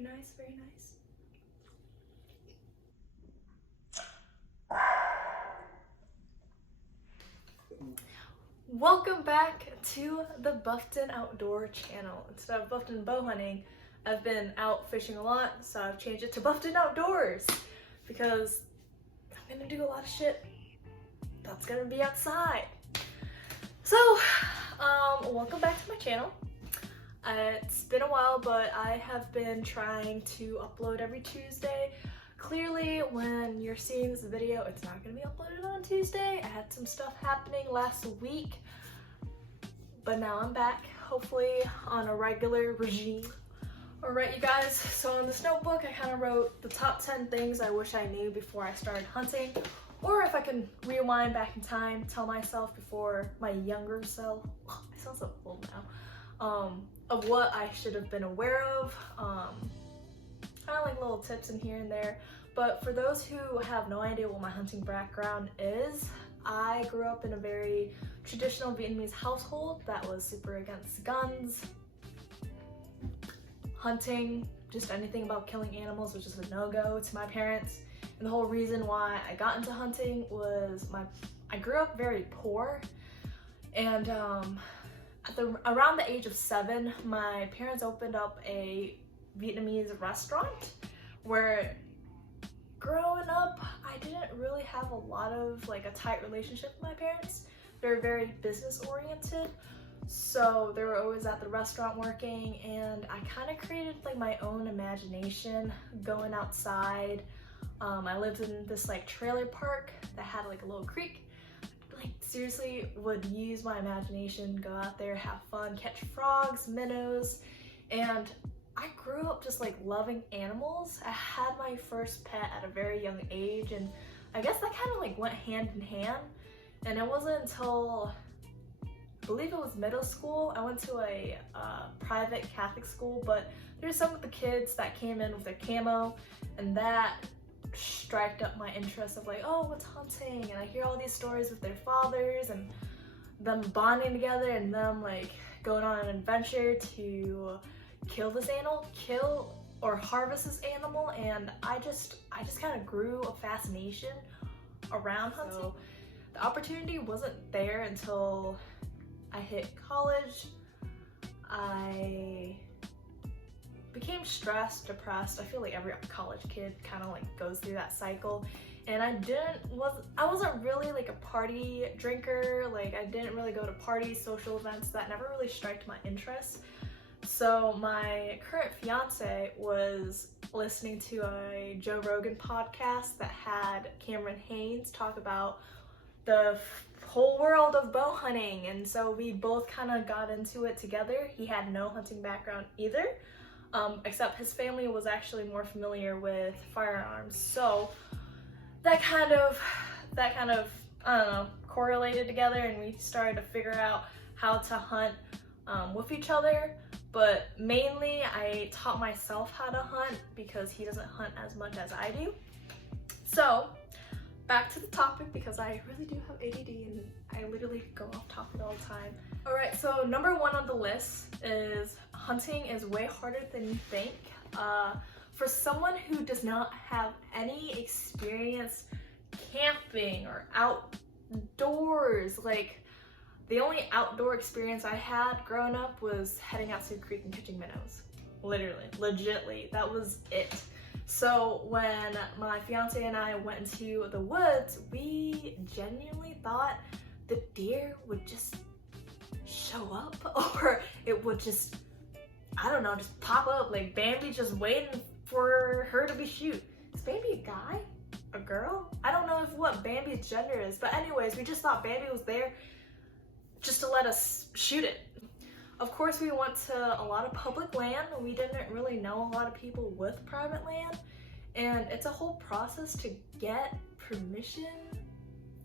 Very nice, very nice. Welcome back to the Bufton Outdoor channel. Instead of Bufton bow hunting, I've been out fishing a lot, so I've changed it to Bufton Outdoors because I'm gonna do a lot of shit that's gonna be outside. So, welcome back to my channel. It's been a while, but I have been trying to upload every Tuesday. Clearly, when you're seeing this video, it's not going to be uploaded on Tuesday. I had some stuff happening last week, but now I'm back, hopefully on a regular regime. Alright, you guys, so in this notebook, I kind of wrote the top 10 things I wish I knew before I started hunting, or if I can rewind back in time, tell myself before my younger self, I sound so old now, of what I should have been aware of. Kind of like little tips in here and there. But for those who have no idea what my hunting background is, I grew up in a very traditional Vietnamese household that was super against guns, hunting, just anything about killing animals was just a no-go to my parents. And the whole reason why I got into hunting was I grew up very poor, and around the age of 7, my parents opened up a Vietnamese restaurant where growing up I didn't really have a lot of like a tight relationship with my parents. They're very business oriented, so they were always at the restaurant working, and I kind of created like my own imagination going outside. I lived in this like trailer park that had like a little creek. Like seriously would use my imagination, go out there, have fun, catch frogs, minnows, and I grew up just like loving animals. I had my first pet at a very young age, and I guess that kind of like went hand in hand. And it wasn't until I believe it was middle school, I went to a private Catholic school, but there's some of the kids that came in with their camo, and that striked up my interest of like, oh, what's hunting? And I hear all these stories with their fathers and them bonding together and them like going on an adventure to kill this animal, kill or harvest this animal, and I just kind of grew a fascination around hunting. So the opportunity wasn't there until I hit college. I became stressed, depressed. I feel like every college kid kind of like goes through that cycle, and I wasn't really like a party drinker. Like I didn't really go to parties, social events. That never really struck my interest. So my current fiance was listening to a Joe Rogan podcast that had Cameron Haynes talk about the whole world of bow hunting, and so we both kind of got into it together. He had no hunting background either, except his family was actually more familiar with firearms. So that kind of I don't know, correlated together, and we started to figure out how to hunt with each other. But mainly I taught myself how to hunt because he doesn't hunt as much as I do. So back to the topic, because I really do have ADD and I literally go off topic all the time. Alright, so number 1 on the list is hunting is way harder than you think. For someone who does not have any experience camping or outdoors, like the only outdoor experience I had growing up was heading out to the creek and catching minnows. Literally, legitly, that was it. So when my fiance and I went into the woods, we genuinely thought the deer would just show up, or it would just, I don't know, just pop up, like Bambi just waiting for her to be shoot. Is Bambi a guy? A girl? I don't know what Bambi's gender is, but anyways, we just thought Bambi was there just to let us shoot it. Of course, we went to a lot of public land. We didn't really know a lot of people with private land, and it's a whole process to get permission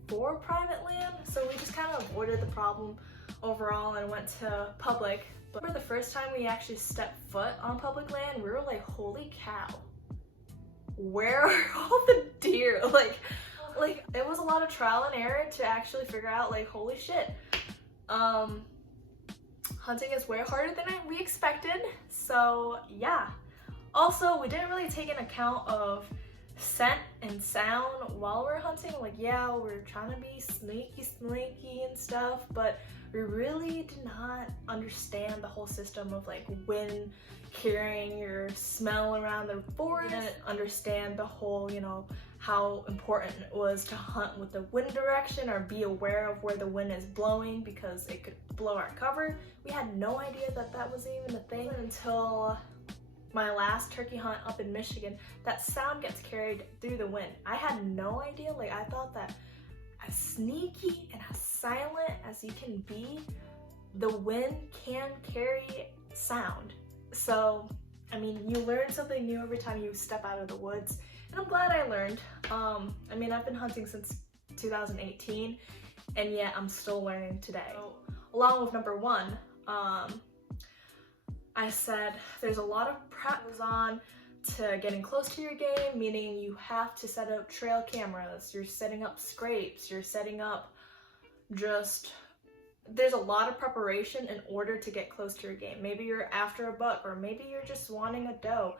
for private land. So we just kind of avoided the problem overall and went to public. But for the first time we actually stepped foot on public land, we were like, holy cow, where are all the deer? Like it was a lot of trial and error to actually figure out like, holy shit. Hunting is way harder than we expected, so yeah. Also, we didn't really take an account of scent and sound while we're hunting. Like, yeah, we're trying to be sneaky and stuff, but we really did not understand the whole system of like wind carrying your smell around the forest. We didn't understand the whole, you know, how important it was to hunt with the wind direction or be aware of where the wind is blowing because it could blow our cover. We had no idea that that was even a thing until my last turkey hunt up in Michigan. That sound gets carried through the wind. I had no idea. Like, I thought that as sneaky and as silent as you can be, the wind can carry sound. So, I mean, you learn something new every time you step out of the woods, and I'm glad I learned. I mean, I've been hunting since 2018, and yet I'm still learning today. So, along with number one, I said there's a lot of prep goes on to getting close to your game, meaning you have to set up trail cameras, you're setting up scrapes, you're setting up there's a lot of preparation in order to get close to your game. Maybe you're after a buck, or maybe you're just wanting a doe.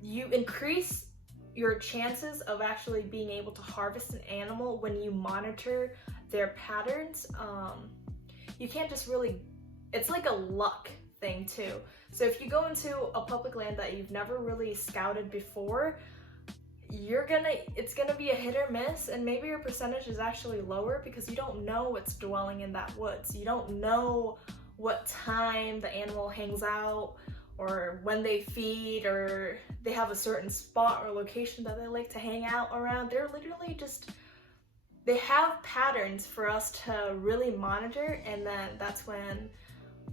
You increase your chances of actually being able to harvest an animal when you monitor their patterns. You can't just really, it's like a luck thing too. So if you go into a public land that you've never really scouted before, it's gonna be a hit or miss, and maybe your percentage is actually lower because you don't know what's dwelling in that woods. You don't know what time the animal hangs out, or when they feed, or they have a certain spot or location that they like to hang out around. They're literally they have patterns for us to really monitor, and then that's when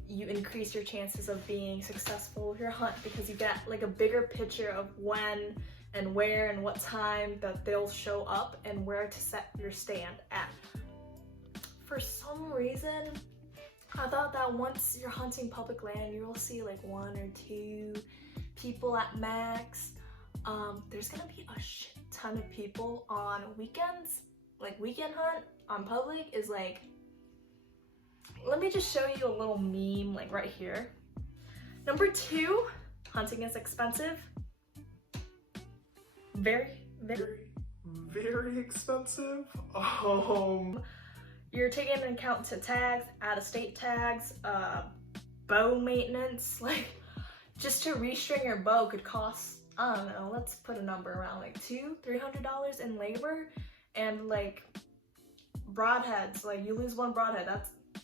you increase your chances of being successful with your hunt, because you get like a bigger picture of when and where and what time that they'll show up and where to set your stand at. For some reason, I thought that once you're hunting public land, you will see like 1 or 2 people at max. There's gonna be a shit ton of people on weekends. Like, weekend hunt on public is like, let me just show you a little meme like right here. Number 2, hunting is expensive. Very expensive. You're taking into account to tags, out-of-state tags, bow maintenance. Like, just to restring your bow could cost, I don't know, let's put a number around like $200-300 in labor. And like broadheads, like you lose one broadhead,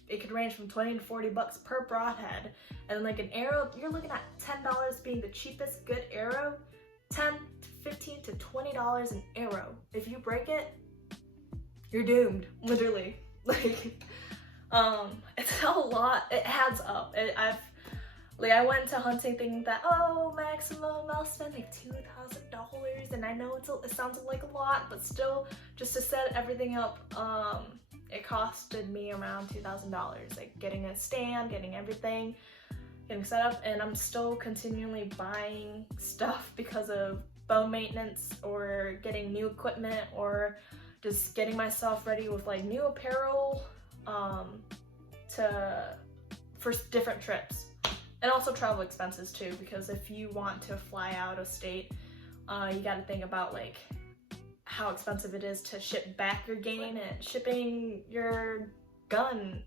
it could range from 20 to 40 bucks per broadhead. And like an arrow, you're looking at $10 being the cheapest good arrow, $15 to $20 an arrow. If you break it, you're doomed, literally. Like, it's a lot. It adds up. I went to hunting thinking that, oh, maximum I'll spend like $2,000, and I know it sounds like a lot, but still, just to set everything up, it costed me around $2,000, like getting a stand, getting everything, getting set up, and I'm still continually buying stuff because of bow maintenance, or getting new equipment, or just getting myself ready with like new apparel for different trips. And also travel expenses too, because if you want to fly out of state, you got to think about like how expensive it is to ship back your game and shipping your gun.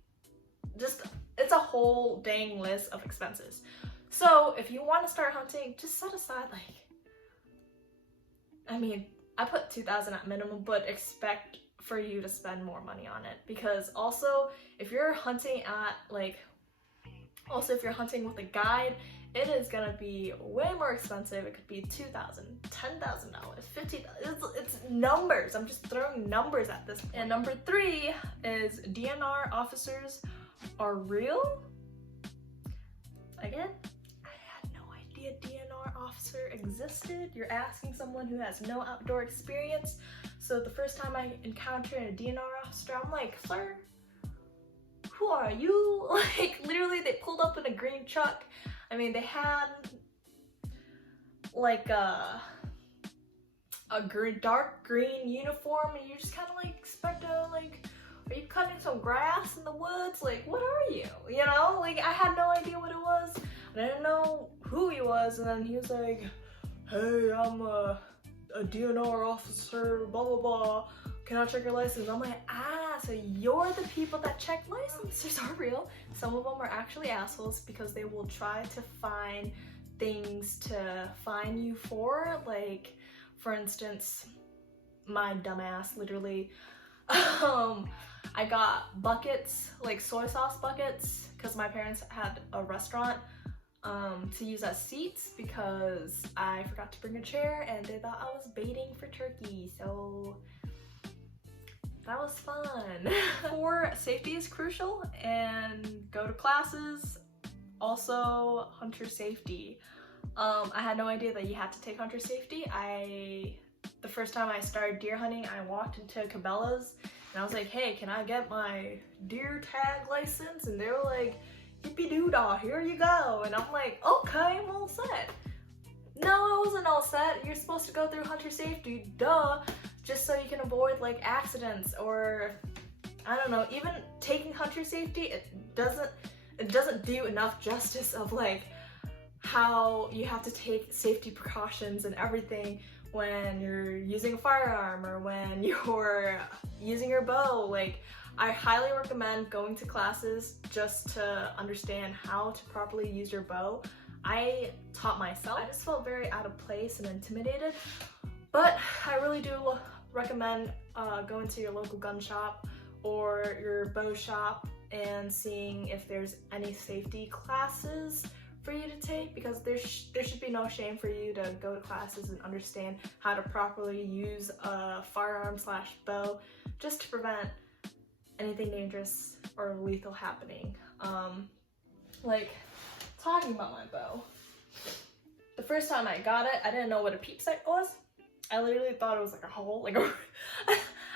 It's a whole dang list of expenses. So if you want to start hunting, just set aside like, I mean, I put $2,000 at minimum, but expect for you to spend more money on it. Because also, if you're hunting if you're hunting with a guide, it is gonna be way more expensive. It could be $2,000, $10,000, $50,000. It's numbers. I'm just throwing numbers at this. And number 3 is DNR officers are real. Again, I had no idea DNR officer existed. You're asking someone who has no outdoor experience. So the first time I encountered a DNR officer, I'm like, sir, who are you? Like, literally, they pulled up in a green truck. I mean, they had like a dark green uniform, and you just kind of like expect like, are you cutting some grass in the woods? Like, what are you? Like, I had no idea what it was. I didn't know who he was, and then he was like, hey, I'm a DNR officer, blah blah blah, can I check your license? I'm like, so you're the people that check licenses are real. Some of them are actually assholes because they will try to find things to fine you for. Like, for instance, my dumbass literally, I got buckets, like soy sauce buckets, because my parents had a restaurant, to use as seats because I forgot to bring a chair and they thought I was baiting for turkey, so that was fun. For safety is crucial, and go to classes. Also, hunter safety. I had no idea that you had to take hunter safety. The first time I started deer hunting, I walked into Cabela's and I was like, hey, can I get my deer tag license? And they were like, yippee doo dah, here you go. And I'm like, okay, I'm all set. No, I wasn't all set. You're supposed to go through hunter safety, duh, just so you can avoid like accidents, or I don't know, even taking hunter safety, it doesn't do enough justice of like how you have to take safety precautions and everything when you're using a firearm or when you're using your bow. Like, I highly recommend going to classes just to understand how to properly use your bow. I taught myself. I just felt very out of place and intimidated, but I really do recommend going to your local gun shop or your bow shop and seeing if there's any safety classes for you to take, because there should be no shame for you to go to classes and understand how to properly use a firearm / bow, just to prevent anything dangerous or lethal happening. Like, talking about my bow, the first time I got it, I didn't know what a peep sight was. I literally thought it was like a hole, like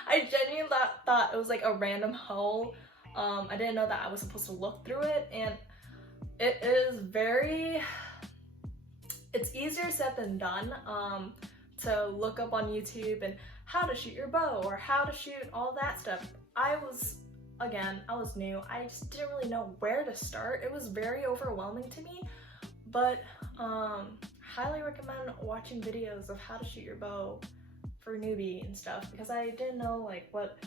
I genuinely thought it was like a random hole. I didn't know that I was supposed to look through it, and it is it's easier said than done to look up on YouTube and how to shoot your bow or how to shoot all that stuff. I was new. I just didn't really know where to start. It was very overwhelming to me, but highly recommend watching videos of how to shoot your bow for a newbie and stuff, because I didn't know like what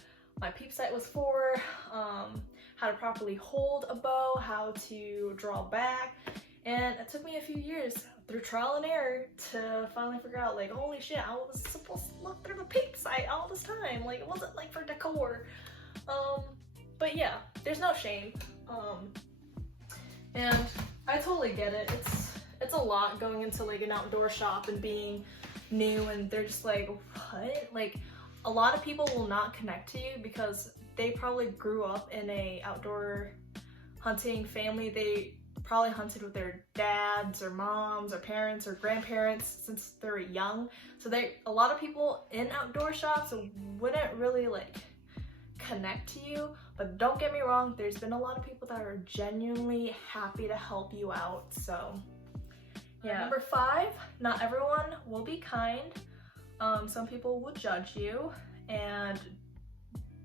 my peep sight was for, how to properly hold a bow, how to draw back, and it took me a few years through trial and error to finally figure out, like, holy shit, I was supposed to look through the peep sight all this time. Like, it wasn't like for decor. But yeah, there's no shame. And I totally get it. It's a lot going into like an outdoor shop and being new, and they're just like, what? Like, a lot of people will not connect to you because they probably grew up in a outdoor hunting family. They probably hunted with their dads or moms or parents or grandparents since they were young. So a lot of people in outdoor shops wouldn't really like connect to you. But don't get me wrong, there's been a lot of people that are genuinely happy to help you out. So yeah. Number 5, not everyone will be kind. Some people will judge you, and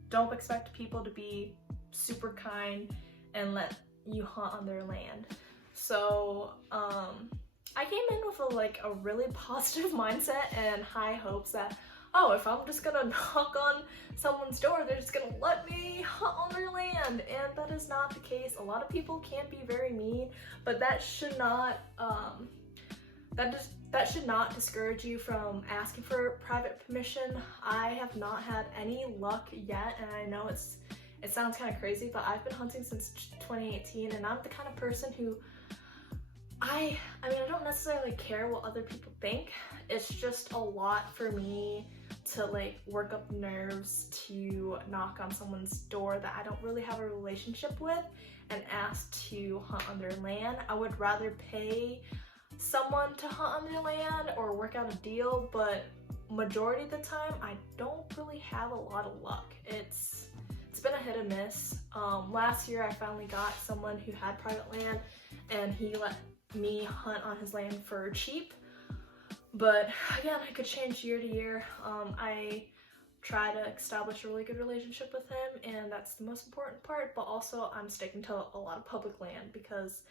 don't expect people to be super kind and let you hunt on their land. So I came in with a really positive mindset and high hopes that, oh, if I'm just gonna knock on someone's door, they're just gonna let me hunt on their land, and that is not the case. A lot of people can be very mean, but that should not that should not discourage you from asking for private permission. I have not had any luck yet, and I know it sounds kind of crazy, but I've been hunting since 2018, and I'm the kind of person who I don't necessarily care what other people think. It's just a lot for me to like work up nerves to knock on someone's door that I don't really have a relationship with and ask to hunt on their land. I would rather pay someone to hunt on their land or work out a deal, but majority of the time I don't really have a lot of luck. It's been a hit or miss. Last year I finally got someone who had private land, and he let me hunt on his land for cheap. But again, it could change year to year. I try to establish a really good relationship with him, and that's the most important part, but also I'm sticking to a lot of public land because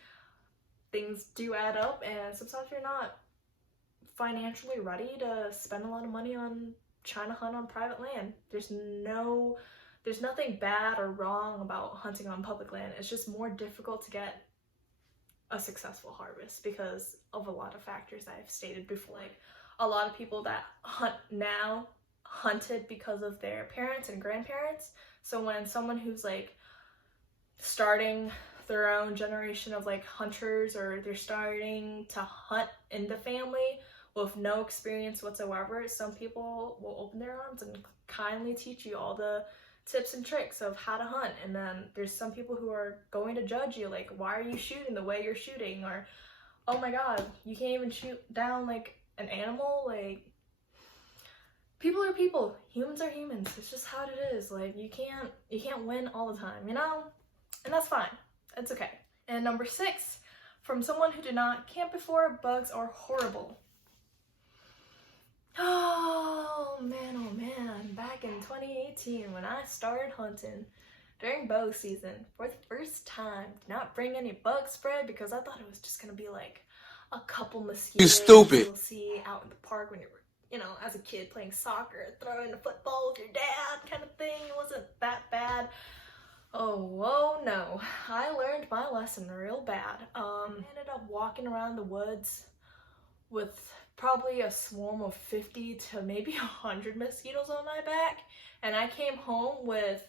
things do add up, and sometimes you're not financially ready to spend a lot of money on trying to hunt on private land. There's nothing bad or wrong about hunting on public land. It's just more difficult to get a successful harvest because of a lot of factors I've stated before. Like, a lot of people that hunt now hunted because of their parents and grandparents. So when someone who's like starting their own generation of like hunters, or they're starting to hunt in the family with no experience whatsoever, some people will open their arms and kindly teach you all the tips and tricks of how to hunt. And then there's some people who are going to judge you, like, why are you shooting the way you're shooting? Or, oh my god, you can't even shoot down like an animal. Like, people are people, humans are humans. It's just how it is. Like, you can't win all the time, you know? And that's fine. It's okay. And number 6, from someone who did not camp before, bugs are horrible. Oh man, back in 2018 when I started hunting during bow season for the first time, did not bring any bug spray because I thought it was just gonna be like a couple mosquitoes you stupid you'll see out in the park when you're, you know, as a kid playing soccer, throwing a football with your dad kind of thing. It wasn't that bad. Oh no, I learned my lesson real bad. I ended up walking around the woods with probably a swarm of 50 to maybe 100 mosquitoes on my back, and I came home with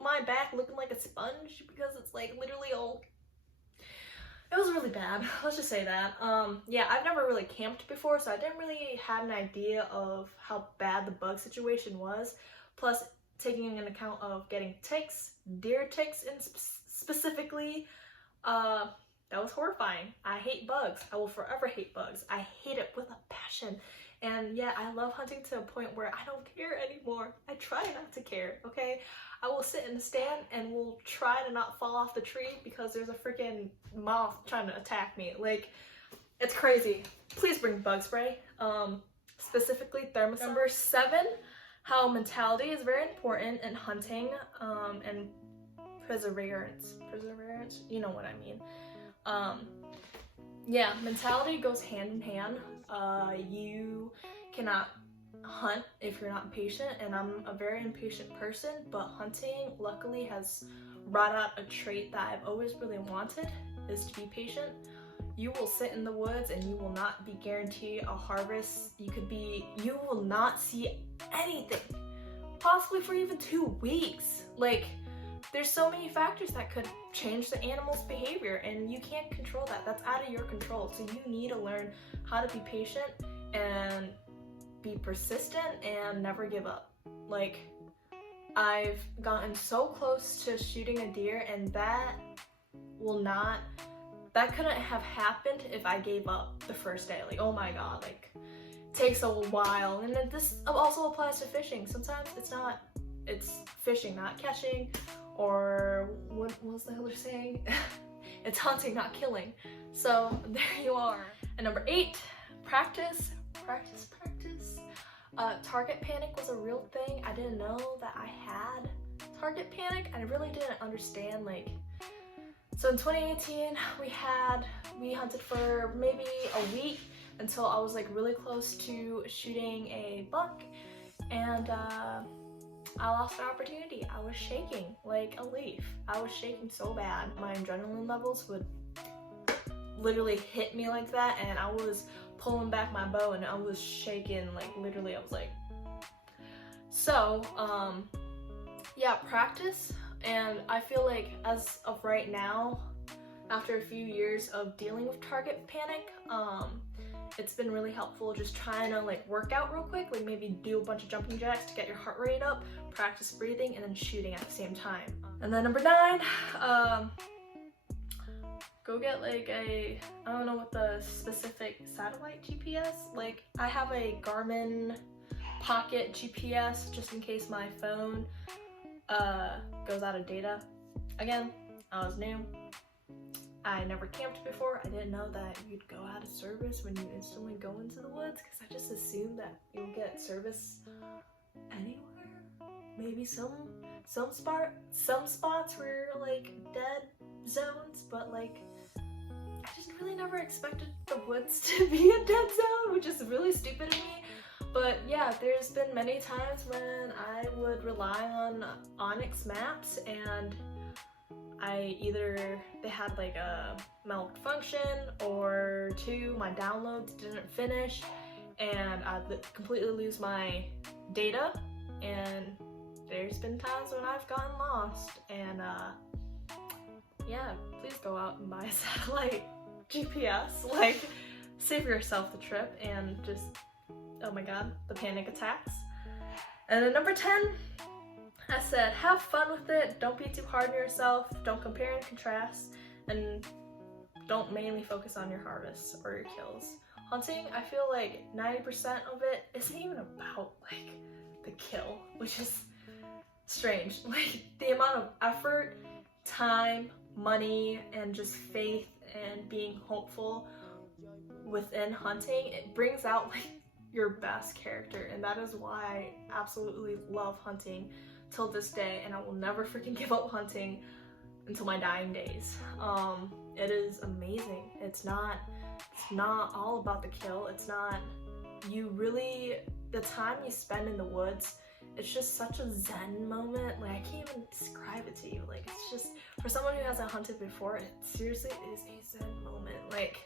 my back looking like a sponge because it's like literally all, it was really bad. Let's just say that. Yeah, I've never really camped before, so I didn't really have an idea of how bad the bug situation was. Plus, taking into account of getting ticks, deer ticks specifically, that was horrifying. I hate bugs. I will forever hate bugs. I hate it with a passion. And yeah, I love hunting to a point where I don't care anymore. I try not to care, okay? I will sit in the stand and will try to not fall off the tree because there's a freaking moth trying to attack me. Like, it's crazy. Please bring bug spray. Specifically thermosol. Number 7, how mentality is very important in hunting, and perseverance. Perseverance? You know what I mean. Yeah, mentality goes hand in hand. You cannot hunt if you're not patient, and I'm a very impatient person, but hunting luckily has brought out a trait that I've always really wanted, is to be patient. You will sit in the woods and you will not be guaranteed a harvest. You will not see anything, possibly for even 2 weeks. Like, there's so many factors that could change the animal's behavior, and you can't control that. That's out of your control. So you need to learn how to be patient and be persistent and never give up. Like, I've gotten so close to shooting a deer, and that couldn't have happened if I gave up the first day. Like, oh my god, like, it takes a while. And then this also applies to fishing. Sometimes it's fishing, not catching, or what was the other saying? It's hunting, not killing. So there you are. And number 8, practice. Target panic was a real thing. I didn't know that I had target panic. I really didn't understand, like, so in 2018 we hunted for maybe a week until I was like really close to shooting a buck, and I lost an opportunity. I was shaking like a leaf. I was shaking so bad. My adrenaline levels would literally hit me like that, and I was pulling back my bow and I was shaking, like literally I was like, so yeah, practice. And I feel like as of right now, after a few years of dealing with target panic, it's been really helpful just trying to like work out real quick, like maybe do a bunch of jumping jacks to get your heart rate up, practice breathing, and then shooting at the same time. And then number 9, go get like I don't know what the specific satellite GPS, like I have a Garmin Pocket GPS just in case my phone goes out of data. Again, I was new. I never camped before. I didn't know that you'd go out of service when you instantly go into the woods, because I just assumed that you'll get service anywhere. Maybe some spots were like dead zones, but like I just really never expected the woods to be a dead zone, which is really stupid of me. But yeah, there's been many times when I would rely on Onyx maps, and they had like a malfunction, or two, my downloads didn't finish and I'd completely lose my data. And there's been times when I've gotten lost, and yeah, please go out and buy a satellite GPS. Like, save yourself the trip and just, oh my god, the panic attacks. And then number 10, I said, have fun with it, don't be too hard on yourself, don't compare and contrast, and don't mainly focus on your harvests or your kills. Hunting, I feel like 90% of it isn't even about like the kill, which is strange. Like, the amount of effort, time, money, and just faith and being hopeful within hunting, it brings out like your best character, and that is why I absolutely love hunting till this day, and I will never freaking give up hunting until my dying days. It is amazing. It's not all about the kill. It's not, the time you spend in the woods, it's just such a zen moment. Like, I can't even describe it to you. Like, it's just, for someone who hasn't hunted before, it seriously is a zen moment. Like,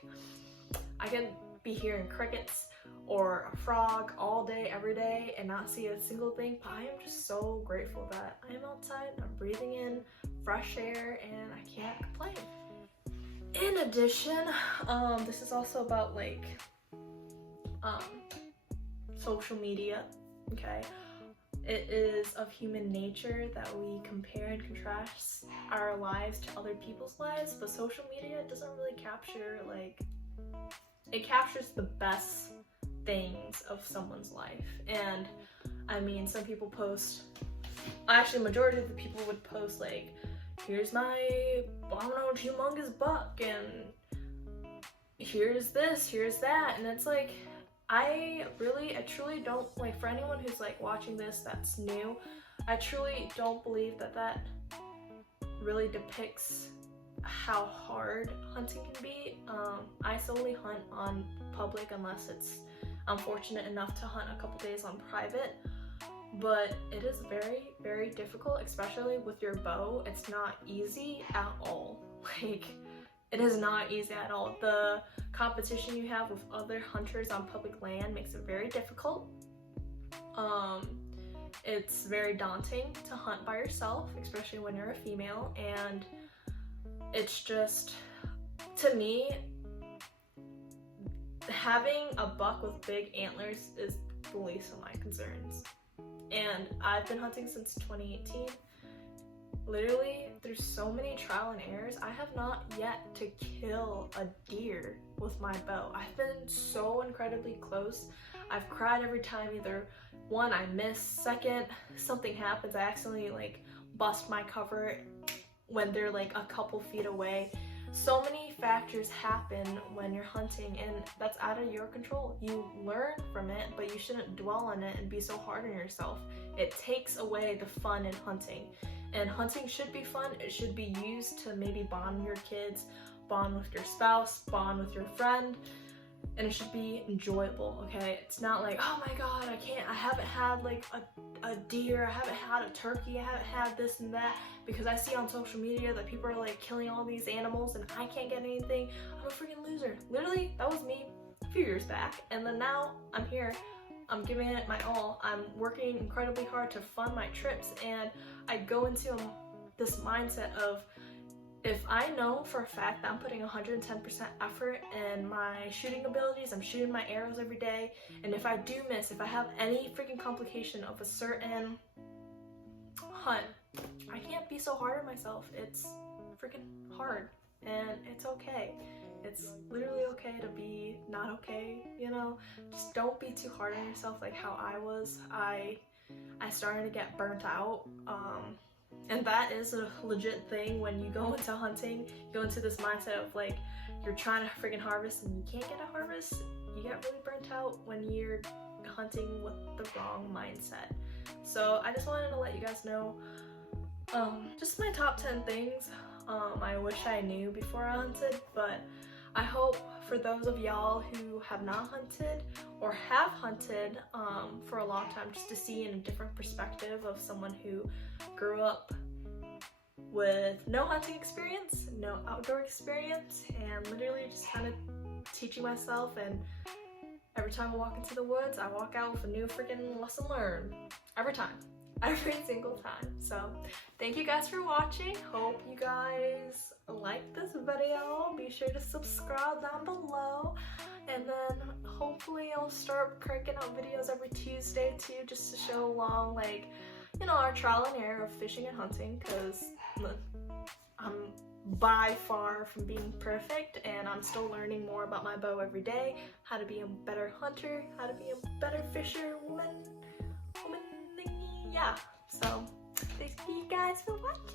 I can be hearing crickets or a frog all day, every day, and not see a single thing, but I am just so grateful that I am outside, I'm breathing in fresh air, and I can't complain. In addition, this is also about like social media, okay? It is of human nature that we compare and contrast our lives to other people's lives, but social media doesn't really capture, like, it captures the best things of someone's life. And I mean, some people post, actually majority of the people would post like, here's my, I don't know, humongous buck, and here's this, here's that, and it's like, I truly don't, like, for anyone who's like watching this that's new, I truly don't believe that really depicts how hard hunting can be. I solely hunt on public unless I'm fortunate enough to hunt a couple days on private, but it is very, very difficult, especially with your bow. It's not easy at all. Like, it is not easy at all. The competition you have with other hunters on public land makes it very difficult. It's very daunting to hunt by yourself, especially when you're a female, and it's just, to me, having a buck with big antlers is the least of my concerns. And I've been hunting since 2018. Literally, there's so many trial and errors. I have not yet to kill a deer with my bow. I've been so incredibly close. I've cried every time, either one, I miss, second, something happens, I accidentally like bust my cover when they're like a couple feet away. So many factors happen when you're hunting, and that's out of your control. You learn from it, but you shouldn't dwell on it and be so hard on yourself. It takes away the fun in hunting. And hunting should be fun. It should be used to maybe bond with your kids, bond with your spouse, bond with your friend, and it should be enjoyable, okay? It's not like, oh my god, I haven't had like a deer, I haven't had a turkey, I haven't had this and that, because I see on social media that people are like killing all these animals and I can't get anything. I'm a freaking loser. Literally, that was me a few years back, and then now I'm here. I'm giving it my all. I'm working incredibly hard to fund my trips, and I go into this mindset of, if I know for a fact that I'm putting 110% effort in my shooting abilities, I'm shooting my arrows every day, and if I do miss, if I have any freaking complication of a certain hunt, I can't be so hard on myself. It's freaking hard, and it's okay. It's literally okay to be not okay, you know? Just don't be too hard on yourself like how I was. I started to get burnt out, and that is a legit thing. When you go into hunting, you go into this mindset of like, you're trying to freaking harvest and you can't get a harvest. You get really burnt out when you're hunting with the wrong mindset. So I just wanted to let you guys know, just my top 10 things I wish I knew before I hunted, but I hope for those of y'all who have not hunted or have hunted for a long time, just to see in a different perspective of someone who grew up with no hunting experience, no outdoor experience, and literally just kind of teaching myself. And every time I walk into the woods, I walk out with a new freaking lesson learned. Every time. Every single time. So thank you guys for watching. Hope you guys like this video. Be sure to subscribe down below, and then hopefully I'll start cranking out videos every Tuesday too, just to show along, like, you know, our trial and error of fishing and hunting, because I'm by far from being perfect, and I'm still learning more about my bow every day, how to be a better hunter, how to be a better fisherwoman. Yeah, so thank you guys for watching.